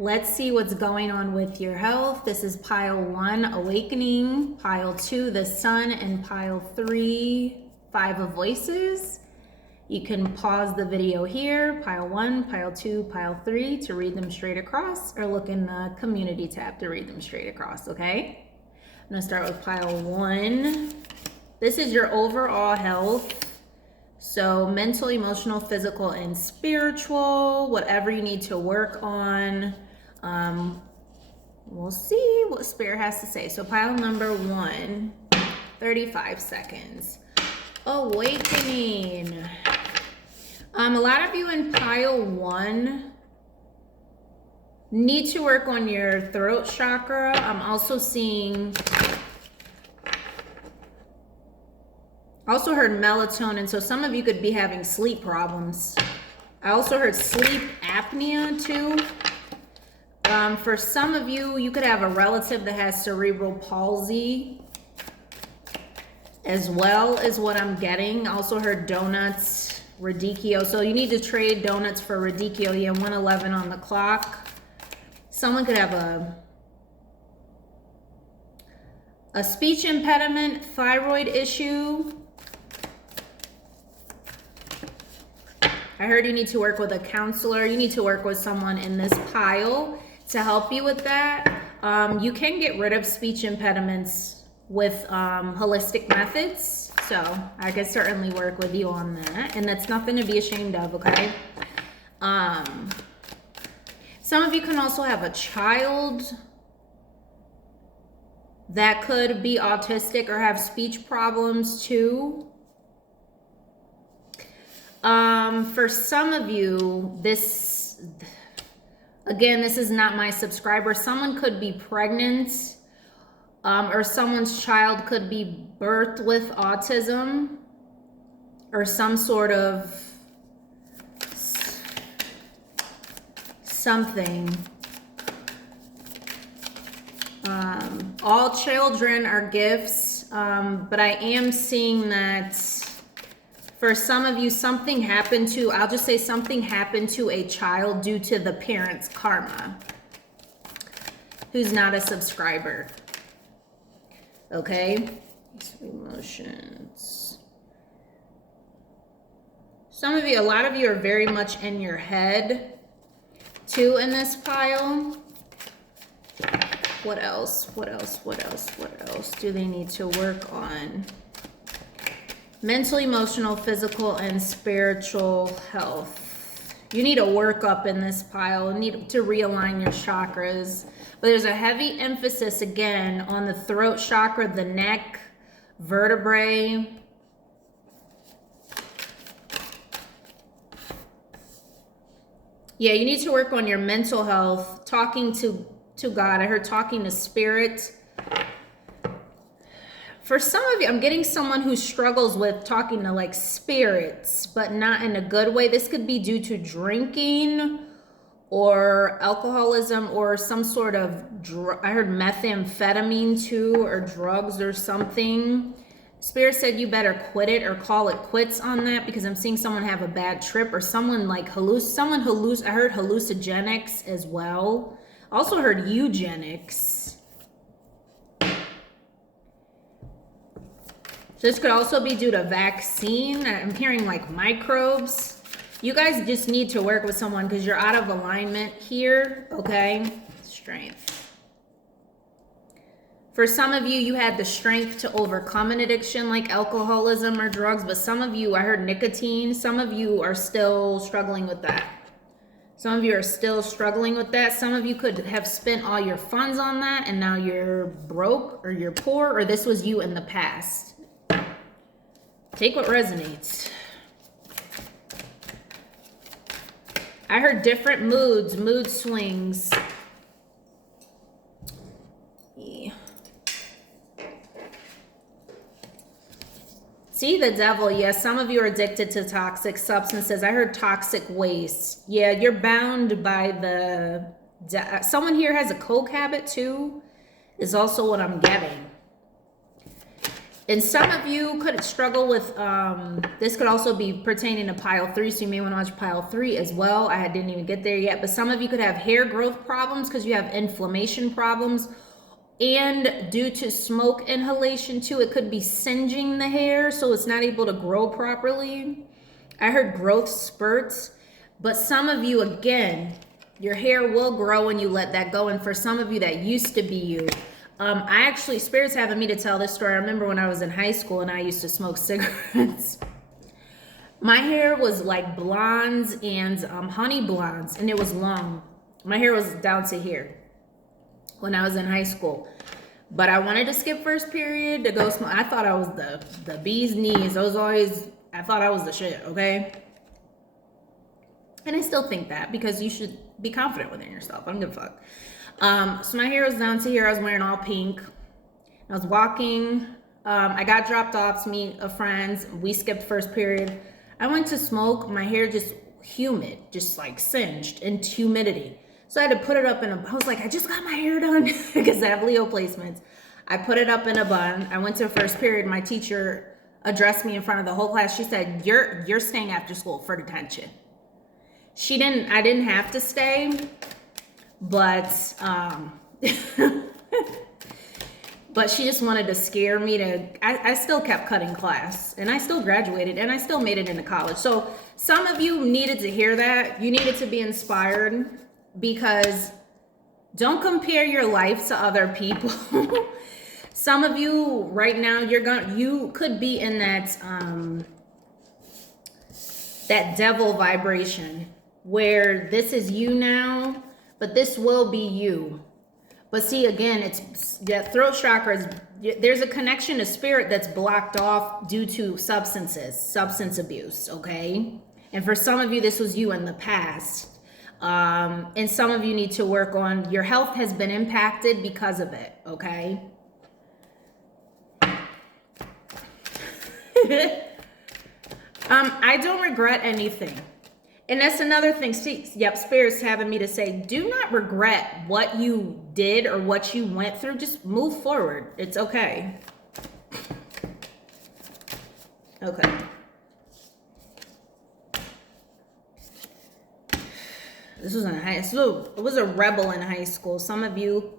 Let's see what's going on with your health. This is pile 1, awakening, pile 2, the sun, and pile 3, 5 of voices. You can pause the video here, pile 1, pile 2, pile 3 to read them straight across, or look in the community tab to read them straight across, okay? I'm gonna start with pile 1. This is your overall health. So mental, emotional, physical, and spiritual, whatever you need to work on. We'll see what Spirit has to say. So pile number 1, 35 seconds. Awakening. A lot of you in pile 1 need to work on your throat chakra. I'm also seeing... also heard melatonin, so some of you could be having sleep problems. I also heard sleep apnea too. For some of you, you could have a relative that has cerebral palsy as well, is what I'm getting. I also heard donuts, radicchio. So you need to trade donuts for radicchio. You have 1:11 on the clock. Someone could have a speech impediment, thyroid issue. I heard you need to work with a counselor. You need to work with someone in this pile to help you with that. You can get rid of speech impediments with holistic methods. So I could certainly work with you on that. And that's nothing to be ashamed of, okay? Some of you can also have a child that could be autistic or have speech problems too. For some of you, this, again, this is not my subscriber. Someone could be pregnant, or someone's child could be birthed with autism or some sort of something. All children are gifts, but I am seeing that for some of you, something happened to, I'll just say something happened to a child due to the parent's karma, who's not a subscriber. Okay? Emotions. Some of you, a lot of you are very much in your head, too, in this pile. What else? What else? What else? What else do they need to work on? Mental, emotional, physical, and spiritual health. You need a workup in this pile. You need to realign your chakras. But there's a heavy emphasis, again, on the throat chakra, the neck, vertebrae. Yeah, you need to work on your mental health, talking to God. I heard talking to Spirit. For some of you, I'm getting someone who struggles with talking to like spirits, but not in a good way. This could be due to drinking or alcoholism or some sort of I heard methamphetamine too, or drugs or something. Spirit said you better quit it or call it quits on that, because I'm seeing someone have a bad trip, or someone like I heard hallucinogenics as well. Also heard eugenics. This could also be due to vaccine. I'm hearing like microbes. You guys just need to work with someone because you're out of alignment here, okay? Strength. For some of you, you had the strength to overcome an addiction like alcoholism or drugs, but some of you, I heard nicotine. Some of you are still struggling with that. Some of you are still struggling with that. Some of you could have spent all your funds on that and now you're broke or you're poor, or this was you in the past. Take what resonates. I heard different moods, mood swings. Yeah. See, the devil. Yes, some of you are addicted to toxic substances. I heard toxic waste. Yeah, you're bound by the... someone here has a coke habit too, is also what I'm getting. And some of you could struggle with, this could also be pertaining to pile 3, so you may want to watch pile 3 as well. I didn't even get there yet, but some of you could have hair growth problems because you have inflammation problems. And due to smoke inhalation too, it could be singeing the hair, so it's not able to grow properly. I heard growth spurts, but some of you, again, your hair will grow when you let that go. And for some of you, that used to be you. I actually, Spirit's having me to tell this story. I remember when I was in high school and I used to smoke cigarettes. My hair was like blondes and honey blondes, and it was long. My hair was down to here when I was in high school. But I wanted to skip first period to go smoke. I thought I was the bee's knees. I thought I was the shit, okay? And I still think that, because you should be confident within yourself. I don't give a fuck. So my hair was down to here. I was wearing all pink. I was walking. I got dropped off to meet a friend. We skipped first period. I went to smoke. My hair just humid, just like singed into humidity. So I had to put it up in I was like, I just got my hair done because I have Leo placements. I put it up in a bun. I went to first period. My teacher addressed me in front of the whole class. She said, you're staying after school for detention. I didn't have to stay, but but she just wanted to scare me I still kept cutting class, and I still graduated, and I still made it into college. So some of you needed to hear that. You needed to be inspired, because don't compare your life to other people. Some of you right now, you could be in that devil vibration where this is you now, but this will be you. But see, again, it's that throat chakra, there's a connection to spirit that's blocked off due to substance abuse, okay? And for some of you, this was you in the past. And some of you need to work on, your health has been impacted because of it, okay? I don't regret anything. And that's another thing. See, yep, Spirit's having me to say, do not regret what you did or what you went through. Just move forward. It's okay. Okay. This was in high school. It was a rebel in high school. Some of you,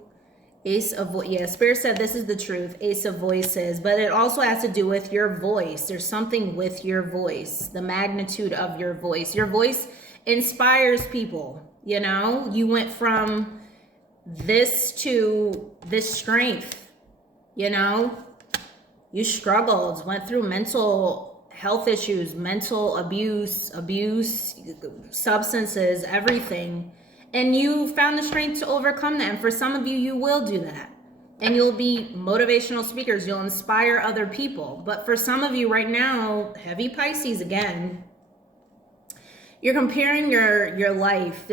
Spirit said this is the truth, Ace of Voices, but it also has to do with your voice. There's something with your voice, the magnitude of your voice. Your voice inspires people, you know? You went from this to this strength, you know? You struggled, went through mental health issues, mental abuse, substances, everything. And you found the strength to overcome that. And for some of you, you will do that. And you'll be motivational speakers. You'll inspire other people. But for some of you right now, heavy Pisces again, you're comparing your life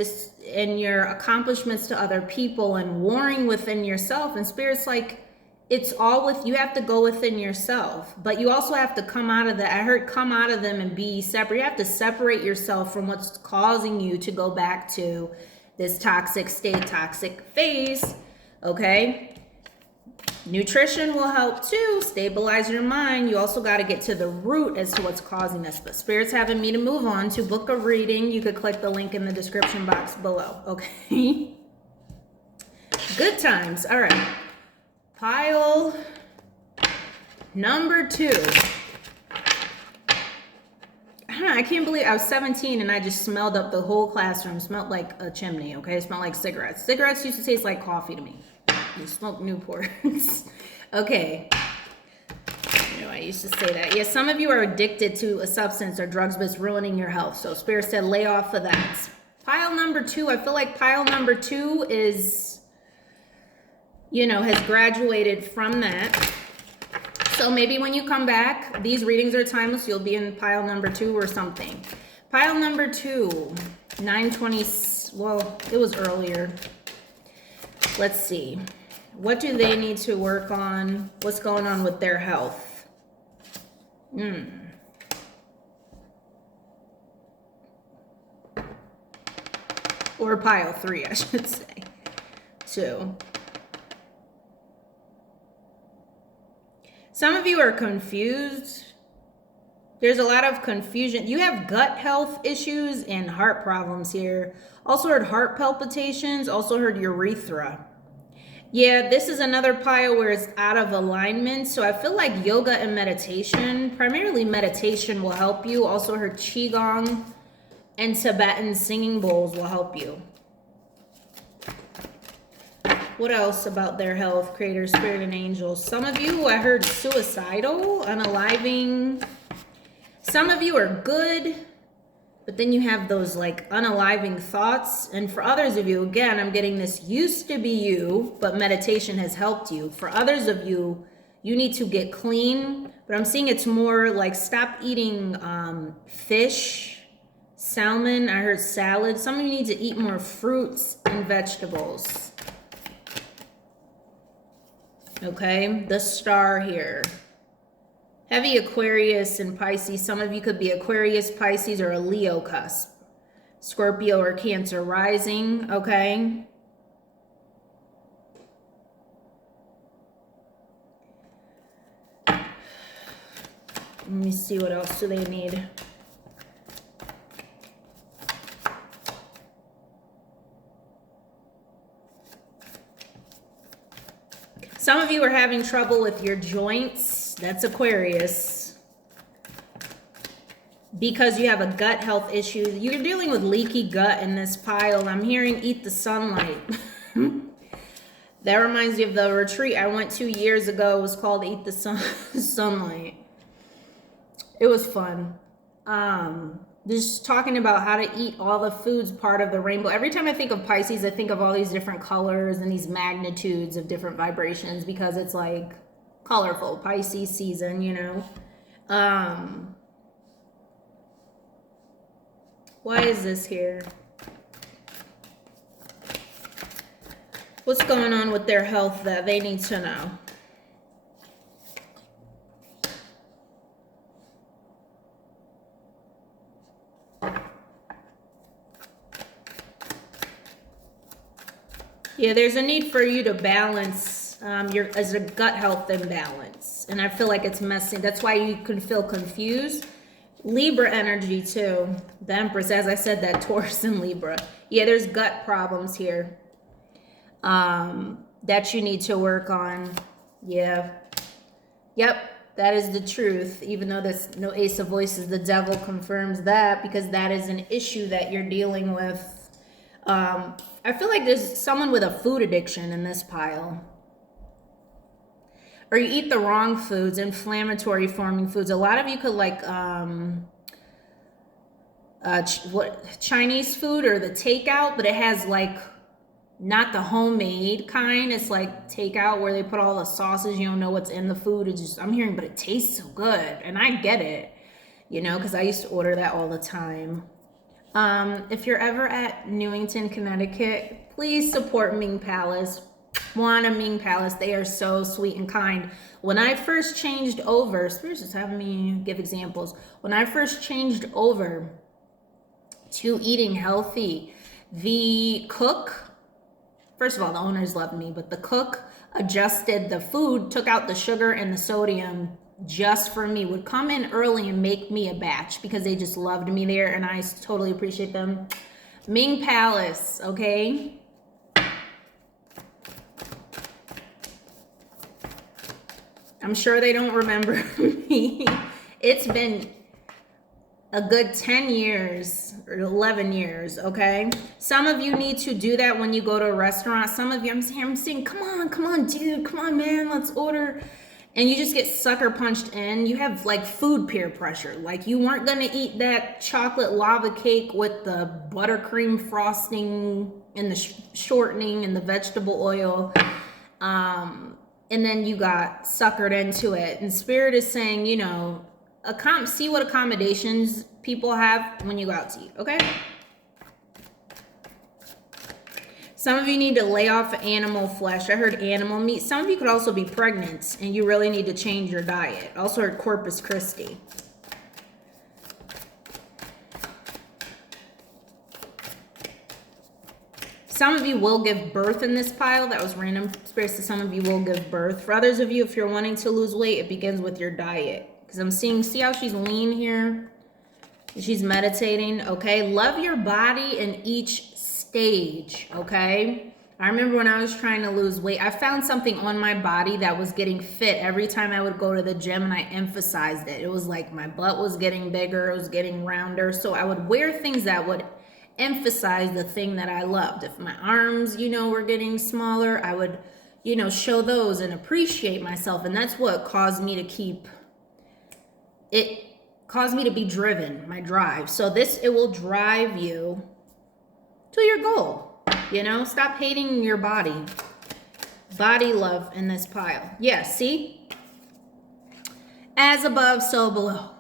and your accomplishments to other people and warring within yourself. And Spirit's like, it's all you have to go within yourself. But you also have to come out of that. I heard come out of them and be separate. You have to separate yourself from what's causing you to go back to this toxic state, toxic phase, okay? Nutrition will help too, stabilize your mind. You also got to get to the root as to what's causing this. But Spirit's having me to move on to book a reading. You could click the link in the description box below, okay? Good times. All right. Pile number 2. I can't believe I was 17 and I just smelled up the whole classroom. Smelled like a chimney, okay? It smelled like cigarettes. Cigarettes used to taste like coffee to me. You smoke Newports. Okay. You know, I used to say that. Yeah, some of you are addicted to a substance or drugs, but it's ruining your health. So Spirit said lay off of that. Pile number 2, I feel like pile number 2 is, you know, has graduated from that. So maybe when you come back, these readings are timeless. You'll be in pile number 2 or something. Pile number 2, 920, well, it was earlier. Let's see. What do they need to work on? What's going on with their health? Or pile 3, I should say. 2. Some of you are confused. There's a lot of confusion. You have gut health issues and heart problems here. Also heard heart palpitations, also heard urethra. Yeah, this is another pile where it's out of alignment. So I feel like yoga and meditation, primarily meditation, will help you. Also heard qigong and Tibetan singing bowls will help you. What else about their health? Creator, spirit, and angels. Some of you, I heard suicidal, unaliving. Some of you are good, but then you have those like unaliving thoughts. And for others of you, again, I'm getting this used to be you, but meditation has helped you. For others of you, you need to get clean, but I'm seeing it's more like stop eating fish, salmon. I heard salad. Some of you need to eat more fruits and vegetables. Okay, the star here. Heavy Aquarius and Pisces. Some of you could be Aquarius, Pisces, or a Leo cusp. Scorpio or Cancer rising, okay? Let me see, what else do they need? Some of you are having trouble with your joints. That's Aquarius. Because you have a gut health issue. You're dealing with leaky gut in this pile. I'm hearing eat the sunlight. That reminds me of the retreat I went 2 years ago. It was called Eat the Sunlight. It was fun. Just talking about how to eat all the foods part of the rainbow. Every time I think of Pisces, I think of all these different colors and these magnitudes of different vibrations because it's like colorful Pisces season, you know. Why is this here? What's going on with their health that they need to know? Yeah, there's a need for you to balance as a gut health imbalance. And I feel like it's messing. That's why you can feel confused. Libra energy too. The Empress, as I said, that Taurus and Libra. Yeah, there's gut problems here that you need to work on. Yeah. Yep, that is the truth. Even though there's no Ace of Voices, the devil confirms that because that is an issue that you're dealing with. I feel like there's someone with a food addiction in this pile. Or you eat the wrong foods, inflammatory forming foods. A lot of you could like Chinese food or the takeout, but it has like not the homemade kind. It's like takeout where they put all the sauces. You don't know what's in the food. It's just, I'm hearing, but it tastes so good. And I get it, you know, because I used to order that all the time. If you're ever at Newington, Connecticut, please support Ming Palace. Juana Ming Palace. They are so sweet and kind. When I first changed over, Spirit's just having me give examples. When I first changed over to eating healthy, the cook, first of all, the owners loved me, but the cook adjusted the food, took out the sugar and the sodium just for me, would come in early and make me a batch because they just loved me there, and I totally appreciate them. Ming Palace, okay? I'm sure they don't remember me. It's been a good 10 years or 11 years, okay? Some of you need to do that when you go to a restaurant. Some of you, I'm saying, come on, dude, come on, man, let's order. And you just get sucker punched in. You have like food peer pressure. Like you weren't gonna eat that chocolate lava cake with the buttercream frosting and the shortening and the vegetable oil. And then you got suckered into it. And Spirit is saying, you know, see what accommodations people have when you go out to eat, okay? Some of you need to lay off animal flesh. I heard animal meat. Some of you could also be pregnant and you really need to change your diet. I also heard Corpus Christi. Some Some of you will give birth in this pile. That was random spirits. Some of you will give birth. For others of you, if you're wanting to lose weight, it begins with your diet. Because I'm seeing, see how she's lean here? She's meditating, okay? Love your body in each stage, okay? I remember when I was trying to lose weight, I found something on my body that was getting fit every time I would go to the gym, and I emphasized it. It was like my butt was getting bigger, it was getting rounder. So I would wear things that would emphasize the thing that I loved. If my arms, you know, were getting smaller, I would, you know, show those and appreciate myself. And that's what caused me to keep, it caused me to be driven, my drive. So this, it will drive you to your goal, you know, stop hating your body. Body love in this pile. Yeah, see? As above, so below.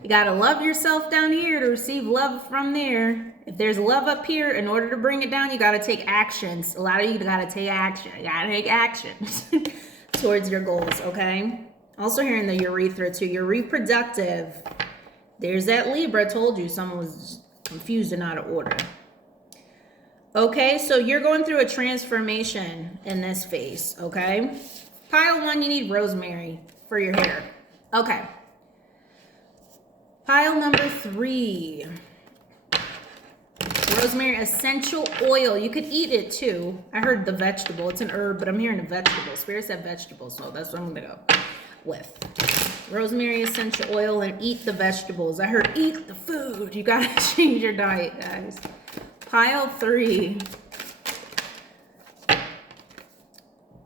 You gotta love yourself down here to receive love from there. If there's love up here, in order to bring it down, you gotta take actions. A lot of you gotta take action. You gotta take action towards your goals, okay? Also hearing the urethra too. You're reproductive. There's that Libra. Told you someone was confused and out of order. Okay, so you're going through a transformation in this phase, okay? Pile 1, you need rosemary for your hair. Okay. Pile number 3. Rosemary essential oil. You could eat it too. I heard the vegetable. It's an herb, but I'm hearing a vegetable. Spirit said vegetables, so that's what I'm going to go with. Rosemary essential oil and eat the vegetables. I heard eat the food. You got to change your diet, guys. Pile 3.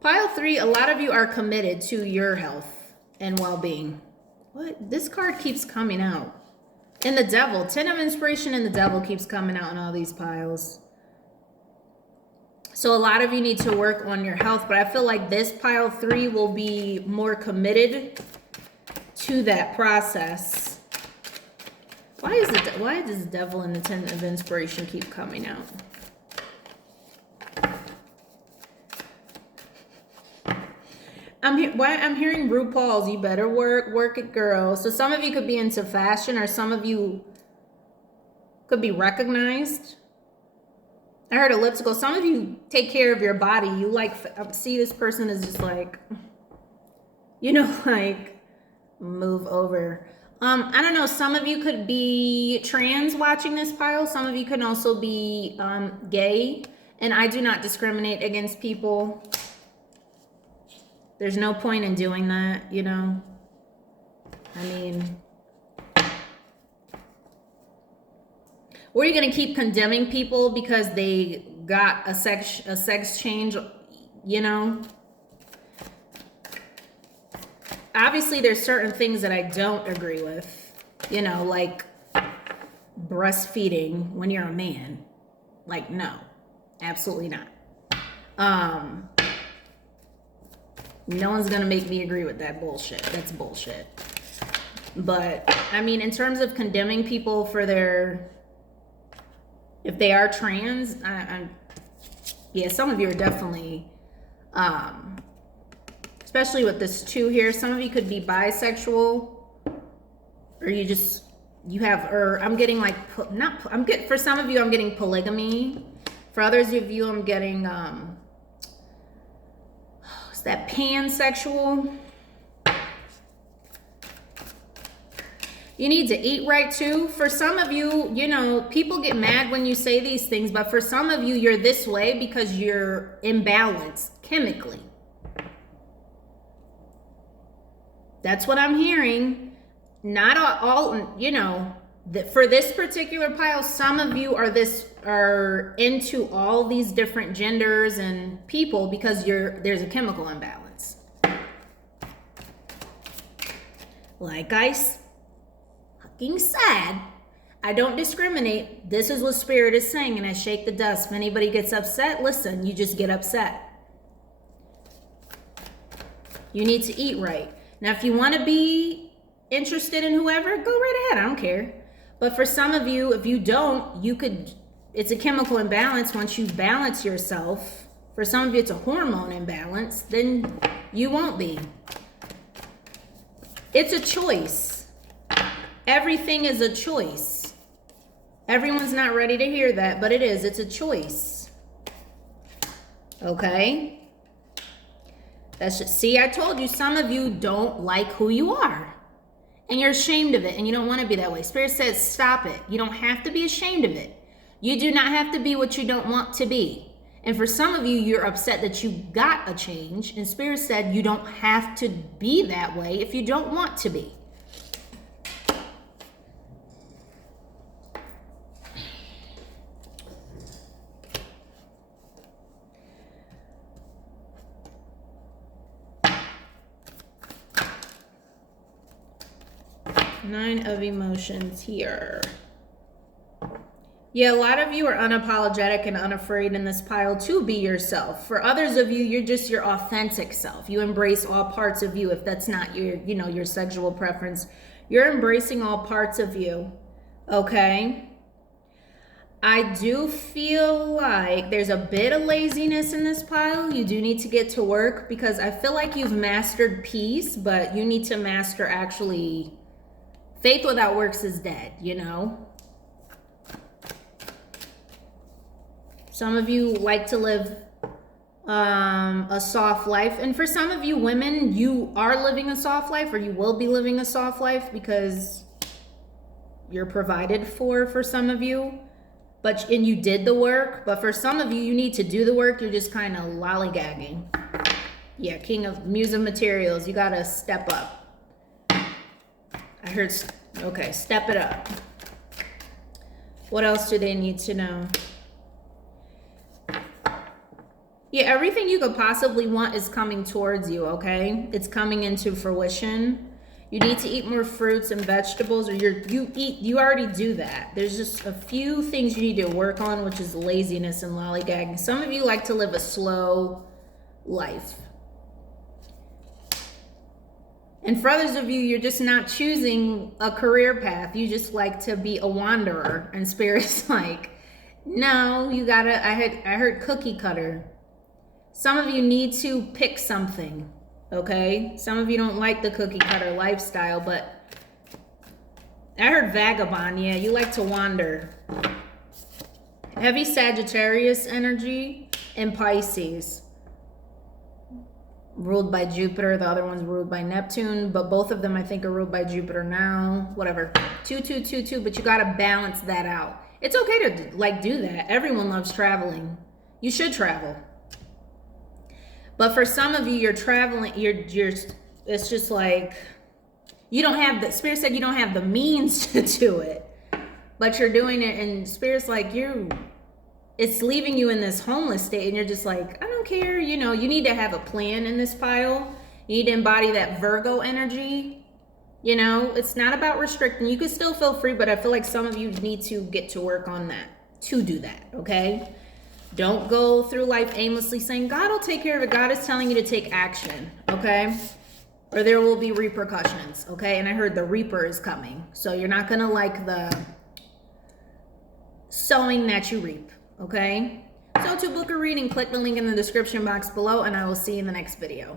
Pile 3, a lot of you are committed to your health and well-being. What? This card keeps coming out. And the devil. 10 of inspiration and the devil keeps coming out in all these piles. So a lot of you need to work on your health, but I feel like this pile 3 will be more committed to that process. Why does the devil and the 10 of inspiration keep coming out? I'm hearing RuPaul's, you better work it, girl. So some of you could be into fashion, or some of you could be recognized. I heard elliptical. Some of you take care of your body. You like, see, this person is just like, you know, like, move over. I don't know. Some of you could be trans watching this pile. Some of you can also be gay. And I do not discriminate against people. There's no point in doing that, you know? I mean, or you're going to keep condemning people because they got a sex change, you know? Obviously, there's certain things that I don't agree with, you know, like breastfeeding when you're a man. Like, no, absolutely not. No one's gonna make me agree with that bullshit. That's bullshit. But I mean, in terms of condemning people for their, if they are trans, yeah, some of you are definitely, especially with this 2 here. Some of you could be bisexual, or you have, or I'm getting like, for some of you, I'm getting polygamy. For others of you, I'm getting, that pansexual. You need to eat right too. For some of you, you know, people get mad when you say these things, but for some of you, you're this way because you're imbalanced chemically. That's what I'm hearing. Not all, you know, for this particular pile, some of you are into all these different genders and people because there's a chemical imbalance. Like I fucking said, I don't discriminate. This is what Spirit is saying, and I shake the dust. If anybody gets upset, listen, you just get upset. You need to eat right. Now, if you want to be interested in whoever, go right ahead. I don't care. But for some of you, if you don't, it's a chemical imbalance. Once you balance yourself, for some of you, it's a hormone imbalance, then you won't be. It's a choice. Everything is a choice. Everyone's not ready to hear that, but it is. It's a choice. Okay? That's just, see, I told you, some of you don't like who you are. And you're ashamed of it, and you don't want to be that way. Spirit says, stop it. You don't have to be ashamed of it. You do not have to be what you don't want to be. And for some of you, you're upset that you got a change. And Spirit said, you don't have to be that way if you don't want to be. Nine of emotions here. Yeah, a lot of you are unapologetic and unafraid in this pile to be yourself. For others of you, you're just your authentic self. You embrace all parts of you. If that's not your, your sexual preference, you're embracing all parts of you. Okay? I do feel like there's a bit of laziness in this pile. You do need to get to work, because I feel like you've mastered peace, but you need to master actually. Faith without works is dead, Some of you like to live a soft life. And for some of you women, you are living a soft life, or you will be living a soft life because you're provided for some of you. And you did the work. But for some of you, you need to do the work. You're just kind of lollygagging. Yeah, King of Muse of Materials. You got to step up. I heard, okay, step it up. What else do they need to know? Yeah, everything you could possibly want is coming towards you, okay? It's coming into fruition. You need to eat more fruits and vegetables, or you already do that. There's just a few things you need to work on, which is laziness and lollygagging. Some of you like to live a slow life. And for others of you, you're just not choosing a career path. You just like to be a wanderer. And Spirit's like, no, you gotta, I heard cookie cutter. Some of you need to pick something, okay? Some of you don't like the cookie cutter lifestyle, but I heard vagabond. Yeah, you like to wander. Heavy Sagittarius energy and Pisces. Ruled by Jupiter. The other one's ruled by Neptune, but both of them I think are ruled by Jupiter now. Whatever. 2, 2, 2, 2, but you got to balance that out. It's okay to do that. Everyone loves traveling. You should travel. But for some of you, you're traveling, it's just like, you don't have the, Spirit said you don't have the means to do it, but you're doing it, and Spirit's like, it's leaving you in this homeless state, and you're just like, I don't care. You need to have a plan in this pile. You need to embody that Virgo energy. It's not about restricting. You can still feel free, but I feel like some of you need to get to work on that, to do that, okay? Don't go through life aimlessly saying, God will take care of it. God is telling you to take action, okay? Or there will be repercussions, okay? And I heard the Reaper is coming. So you're not going to like the sowing that you reap, okay? So to book a reading, click the link in the description box below, and I will see you in the next video.